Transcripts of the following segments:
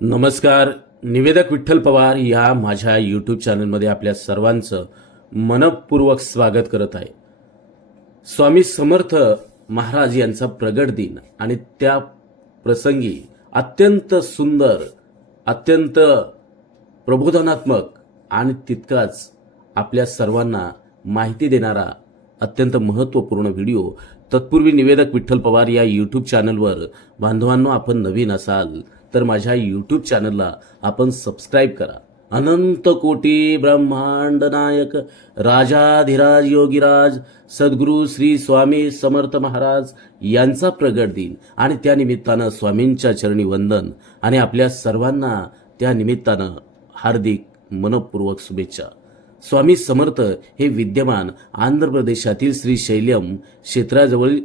नमस्कार. निवेदक विठ्ठल पवार या माझ्या यूट्यूब चॅनलमध्ये आपल्या सर्वांचं मनपूर्वक स्वागत करत आहे. स्वामी समर्थ महाराज यांचा प्रगट दिन आणि त्या प्रसंगी अत्यंत सुंदर, अत्यंत प्रबोधनात्मक आणि तितकाच आपल्या सर्वांना माहिती देणारा अत्यंत महत्त्वपूर्ण व्हिडिओ. तत्पूर्वी निवेदक विठ्ठल पवार या यूट्यूब चॅनलवर बांधवांनो, आपण नवीन असाल तर माझ्या यूट्यूब चॅनलला आपण सबस्क्राईब करा. अनंत कोटी ब्रह्मांड नायक राजाधिराज योगीराज सद्गुरू श्री स्वामी समर्थ महाराज यांचा प्रगट दिन आणि त्या निमित्तानं स्वामींच्या चरणी वंदन आणि आपल्या सर्वांना त्या निमित्तानं हार्दिक मनपूर्वक शुभेच्छा. स्वामी समर्थ हे विद्यमान आंध्र प्रदेशातील श्रीशैल्यम क्षेत्राजवळ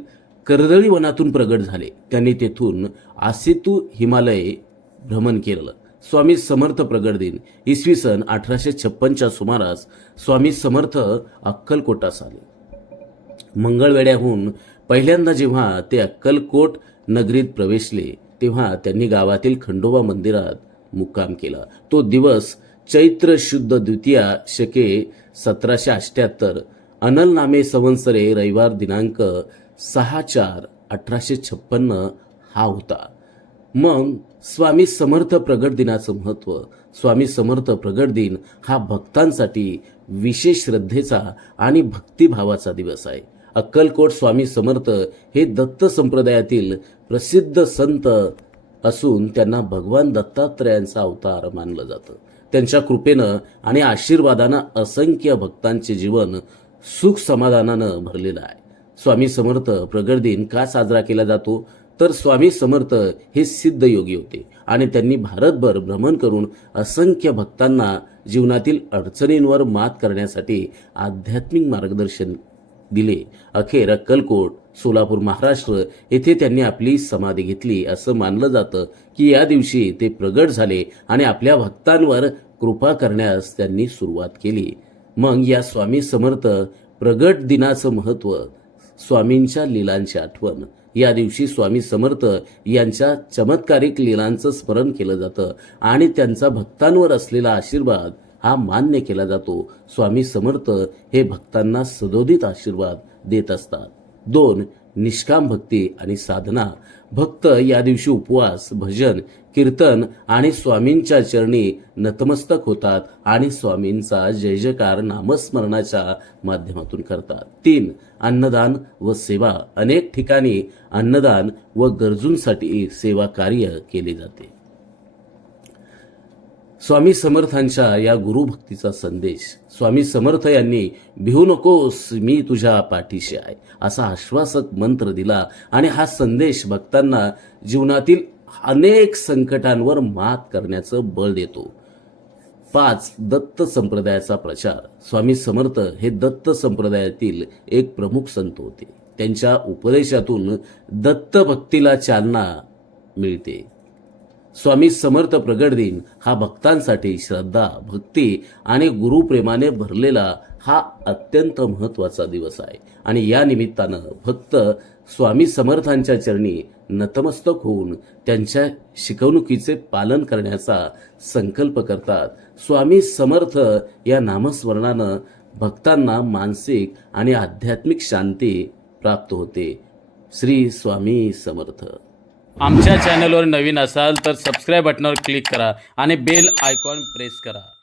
कर्दळी वनातून प्रगट झाले. त्यांनी तेथून आसेतू हिमालय भ्रमण केलं. स्वामी समर्थ प्रगट दिन इसवी सन 1856च्या सुमारास स्वामी समर्थ अक्कलकोटास आले. मंगळवेढ्याहून पहिल्यांदा जेव्हा ते अक्कलकोट नगरीत प्रवेशले तेव्हा त्यांनी गावातील खंडोबा मंदिरात मुक्काम केला. तो दिवस चैत्र शुद्ध द्वितीया शके 1778 अनल नामे संवत्सरे रविवार दिनांक 6/4/1856 हा होता. मग स्वामी समर्थ प्रगट दिनाचं महत्त्व. स्वामी समर्थ प्रगट दिन हा भक्तांसाठी विशेष श्रद्धेचा आणि भक्तिभावाचा दिवस आहे. अक्कलकोट स्वामी समर्थ हे दत्त संप्रदायातील प्रसिद्ध संत असून त्यांना भगवान दत्तात्रयांचा अवतार मानलं जातं. त्यांच्या कृपेनं आणि आशीर्वादानं असंख्य भक्तांचे जीवन सुख समाधानानं भरलेलं आहे. स्वामी समर्थ प्रगट दिन का साजरा केला जातो तर स्वामी समर्थ हे सिद्ध योगी होते आणि त्यांनी भारतभर भ्रमण करून असंख्य भक्तांना जीवनातील अडचणींवर मात करण्यासाठी आध्यात्मिक मार्गदर्शन दिले. अखेर अक्कलकोट, सोलापूर, महाराष्ट्र येथे त्यांनी आपली समाधी घेतली. असं मानलं जातं की या दिवशी ते प्रगट झाले आणि आपल्या भक्तांवर कृपा करण्यास त्यांनी सुरुवात केली. मग या स्वामी समर्थ प्रगट दिनाचं महत्त्व. स्वामींच्या लीलांची आठवण. या दिवशी स्वामी समर्थ यांच्या चमत्कारिक लीलांचं स्मरण केलं जातं आणि त्यांचा भक्तांवर असलेला आशीर्वाद हा मान्य केला जातो. स्वामी समर्थ हे भक्तांना सदोदित आशीर्वाद देत असतात. 2. निष्काम भक्ती आणि साधना. भक्त या दिवशी उपवास, भजन, कीर्तन आणि स्वामींच्या चरणी नतमस्तक होतात आणि स्वामींचा जय जयकार नामस्मरणाच्या माध्यमातून करतात. 3. अन्नदान व सेवा. अनेक ठिकाणी अन्नदान व गरजूंसाठी सेवा कार्य केले जाते. स्वामी समर्थांच्या या गुरुभक्तीचा संदेश. स्वामी समर्थ यांनी भिवू नकोस, मी तुझ्या पाठीशी आहे असा आश्वासक मंत्र दिला आणि हा संदेश भक्तांना जीवनातील अनेक संकटांवर मात करण्याचं बळ देतो. 5. दत्त संप्रदायाचा प्रचार. स्वामी समर्थ हे दत्त संप्रदायातील एक प्रमुख संत होते. त्यांच्या उपदेशातून दत्त भक्तीला चालना मिळते. स्वामी समर्थ प्रगट दिन हा भक्तांसाठी श्रद्धा, भक्ती आणि गुरुप्रेमाने भरलेला हा अत्यंत महत्त्वाचा दिवस आहे आणि या निमित्तानं भक्त स्वामी समर्थांच्या चरणी नतमस्तक होऊन त्यांच्या शिकवणुकीचे पालन करण्याचा संकल्प करतात. स्वामी समर्थ या नामस्मरणानं भक्तांना मानसिक आणि आध्यात्मिक शांती प्राप्त होते. श्री स्वामी समर्थ. आमच्या चॅनलवर नवीन असाल तर सबस्क्राईब बटनावर क्लिक करा आणि बेल आयकॉन प्रेस करा.